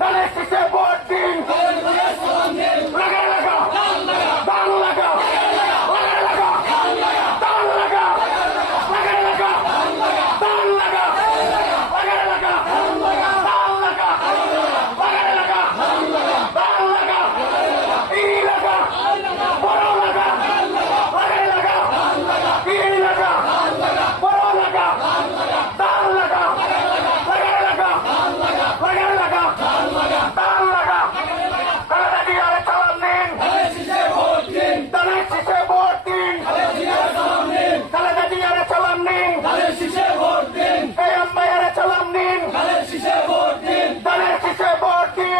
ধানের শীষে ভোট দিন। লাগা লাগা দান লাগা লাগা লাগা দান লাগা লাগা লাগা দান লাগা লাগা লাগা দান লাগা লাগা লাগা দান লাগা ই লাগা বড় লাগা লাগা লাগা ই লাগা বড় লাগা দান লাগা লাগা লাগা লাগা লাগা দান লাগা খালেদা জিয়ার সালাম দিন। ধানের শীষে ভোট দিন। খালেদা জিয়ার সালাম দিন। এই আম্বায়ারে সালাম দিন। ধানের শীষে ভোট দিন।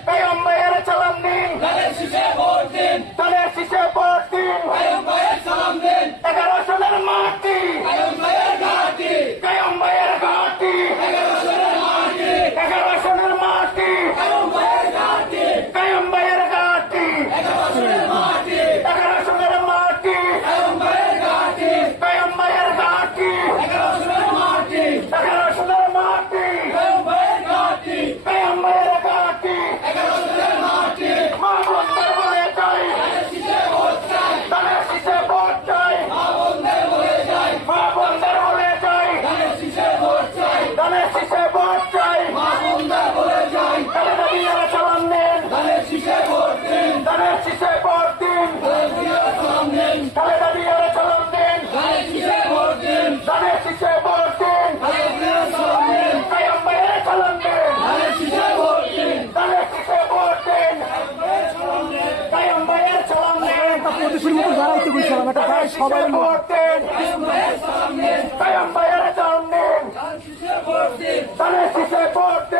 এই আম্বায়ারে সালাম দিন। ধানের শীষে ভোট দিন। 11 সনের মাটি এই আম্বায়ার ঘাটি। 11 সনের মাটি এই আম্বায়ার ঘাটি। 11 সনের মাটি এই আম্বায়ার ঘাটি। 11 সনের মাটি এই আম্বায়ার ঘাটি। মা বন্ধের বলে যাই ধানের শীষে ভোট চাই। মা বন্ধের বলে যাই ধানের শীষে ভোট চাই। খালেদা জিয়ার সালাম দিন। ধানের শীষে ভোট দিন। খালেদা জিয়ার সালাম দিন। ধানের শীষে ভোট দিন। এই আম্বায়ারে সালাম দিন। ধানের শীষে ভোট দিন। এই আম্বায়ারে সালাম দিন। প্রতিশোধ মতো দাঁড়াইতে বলছিলাম একটা গায়ে সবাই ভোট দিন। এই আম্বায়ারে সালাম দিন। ধানের শীষে ভোট দিন।